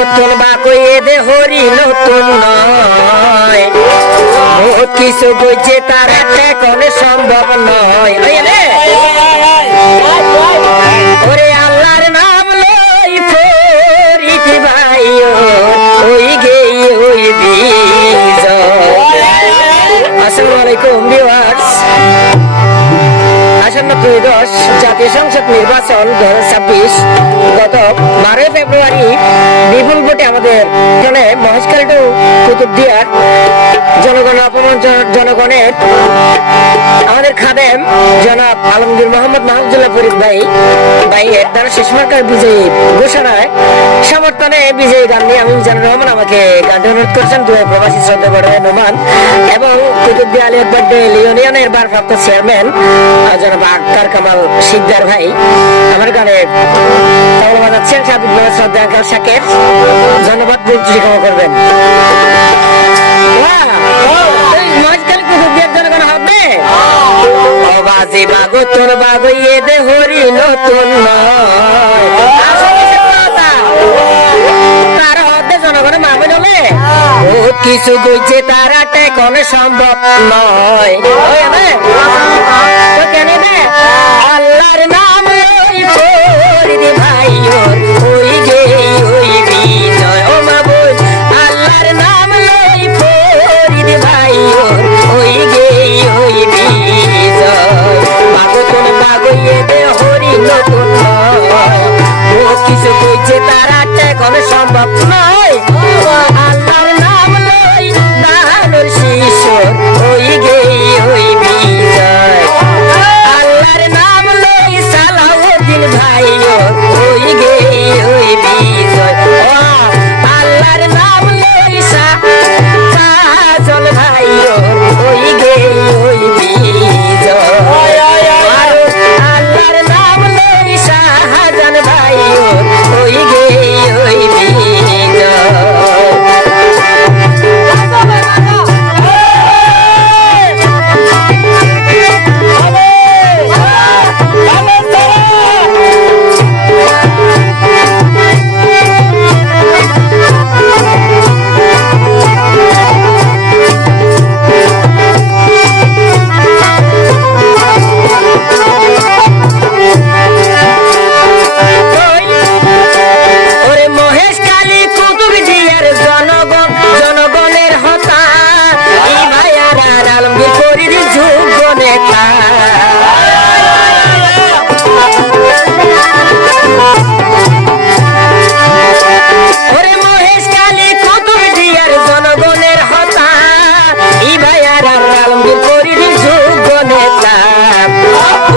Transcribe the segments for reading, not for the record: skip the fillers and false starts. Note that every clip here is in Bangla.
বাগতল বাগয়ে দে হরি নতুন নয় বহুত কিছু বুঝে তার একটা কোনে সম্ভব নয় ওরে আল্লাহর নাম লই ফরিদ ভাই ওই গে ওই বিজয়। আসসালামু আলাইকুম ভিউয়ার্স, আসন্ন ত্রয়োদশ জাতীয় সংসদ নির্বাচন 2026 গত 12 ফেব্রুয়ারি বিপুল ভোটে আমাদের এখানে মহেশখালী টু কুতুবদিয়ার জনগণের আমাদের খাদেম জনাব আলমগীর মোহাম্মদ মাহমুদুল্লাহ ফরিদ ভাইয়ের দ্বারা শেষ মার্কার বিজয়ী ঘোষণায় সমর্থনে বিজয়ী গান নিয়ে আমি মিজানুর রহমান আমাকে গানটি অনুরোধ করেছেন দুই প্রবাসী শ্রদ্ধা বড় নোমান এবং কুতুবদিয়া আলিয়ার বার্থডে ইউনিয়নের ভারপ্রাপ্ত চেয়ারম্যান জনাব আক্তার কামাল শিকদার ভাই আমার গানে তাহলে বাজাচ্ছেন সাবিক বাবা শ্রদ্ধা আঙ্কাল শাকের। ধন্যবাদ, ক্ষমা করবেন। বাজে বাগো তোর বাগইয়ে দে হরি নতুন তার হতে জনগণের মামে চলে বহুত কিছু বুঝছে তারা টেকনে সম্ভব নয় আল্লাহর নাম ভাই ওই গে ওই বিজয় ও মাবুল আল্লাহর নাম লই ফরিদ ভাই ওই গে ওই বিজয় বাগতন বাগইয়ে দে হরি নতুন ও কিছু কইছে তারা টেকনে সম্ভব নয় আল্লাহর নাম লই দানোর শিশর ওই গে ওই বিজয় আল্লাহর নাম লই সালাউদ্দিন ভাই ওই গে ওই বিজয় আল্লাহর নাম লই সাজল ভাই ওই গে ওই বিজয় আল্লাহর নাম লই শাহজান ভাই ওই গে ওই বিজয়।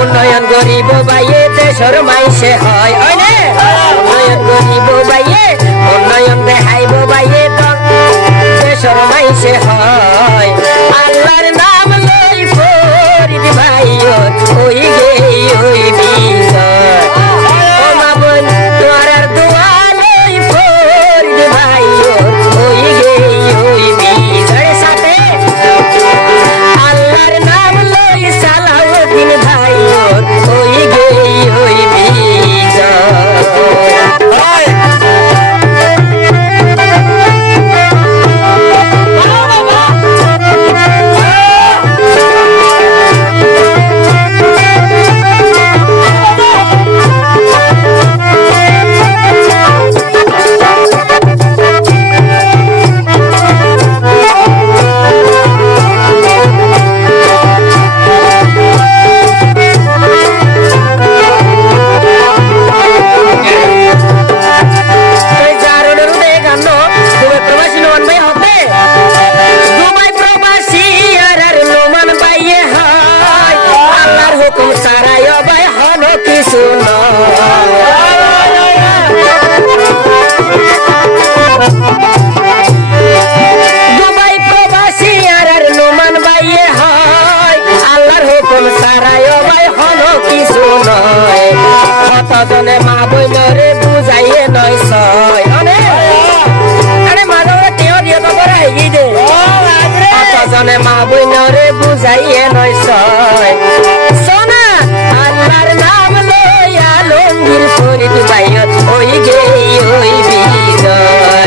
উন্নয়ন গরিব বাইয়ে দেশর মাইসে হয় উন্নয়ন গরিব বাইয়ে উন্নয়ন দেখাইব বাইয়ে দেশর মাইসে হয় আল্লাহর নাম লই ফরিদ ভাই ওই গে ওই বিজয় ও মাবুল তোমার দোয়া লই ফরিদ ভাই ওই গে ওই বিজয় সাথে আল্লাহর নাম লই সালাউদ্দিন ভাই ওই গে ওই বিজয়। দুবাই প্রবাসী আর নোমান বাইয়ে হয় আল্লাহর হুকুম সারাই ভাই হলো কিছু নয় কতজনে মা বইনরে বুঝাইয়ে নয় ছয় মানুষ কেউ দিয়ে তো করে এগিয়ে দে কতজনে মা বইনরে বুঝাইয়ে নয় ছয় সোনা আল্লাহর নাম লই আলমগীর ফরিদ ভাই ওই গে ওই বিজয়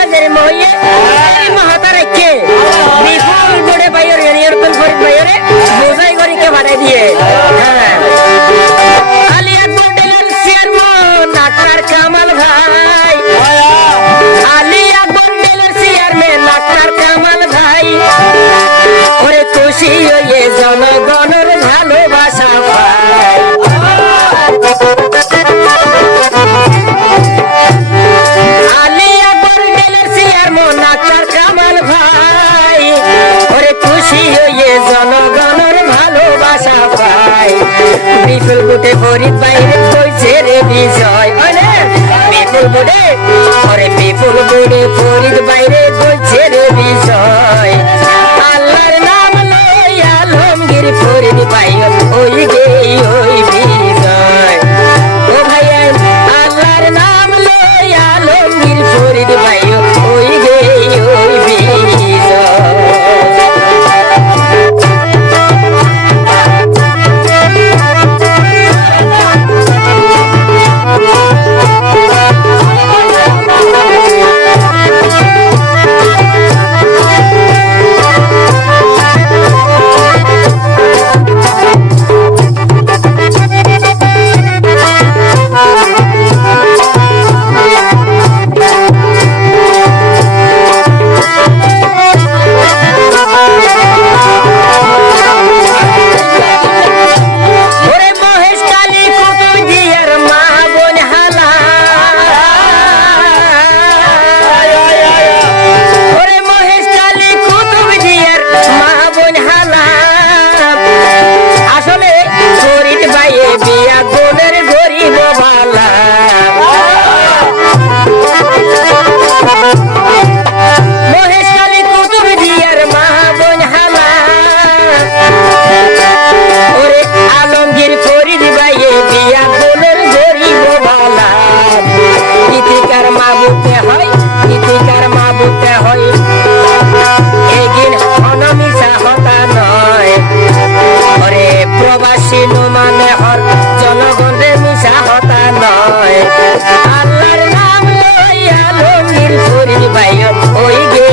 বাজারে মহিয়ে এই মাহাতা রেখে বিপুল বড়ে বাইরে নিয়ন্ত্রণ ফরিদ বাইরে বোঝাই করে কে ভাড়াই দিয়ে হ্যাঁ Ali Akbar dealer chairman doctor Kamal ভাই Ali Akbar dealer chairman doctor Kamal ভাই ওরে খুশি হয়ে জনগণের ভালোবাসা পায় Ali Akbar dealer chairman doctor Kamal ভাই ওরে খুশি হয়ে জনগণের ভালোবাসা পায় বিপুল বুটে ফরিদ বাইরে কইছে রে বিজয় বিপুল বুটে ওরে বিপুল বুটে ফরিদ বাইরে কইছে রে বিজয় আল্লাহর নাম লই আলমগীর ফরিদ ভাই ওই গে ওই বিজয় ও ভাই আল্লাহর নাম লই আলমগীর ফরিদ ভাই ওই গে ওই বিজয় আল্লাহর নাম লই আলমগীর ফরিদ ভাই ওই গে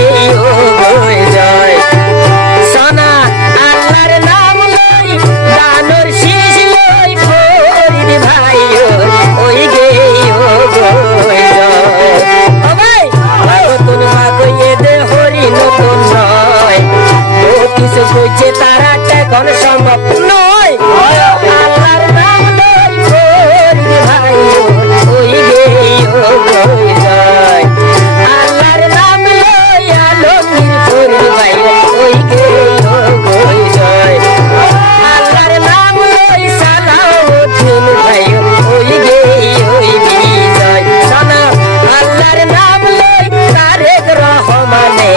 ওই জয় সোনা আল্লাহর নাম লই দানোর শীষ লই ফরিদ ভাই ওই গে ওই জয় ও ভাই নতুন ভাগইয়ে দে হরি নতুন নয় ও কিছু কইছে তারা এখন সম্ভব নয় আল্লাহর নাম লই ফরিদ ভাই ওই গে ওই জয় আল্লাহর নাম লই আলমগীর ফরিদ ভাই ওই গে ওই জয় আল্লাহর নাম লই সালাউদ্দিন ভাই ওই গে ওই বিজয় সালাম আল্লাহর নাম লই তারেক রহমানে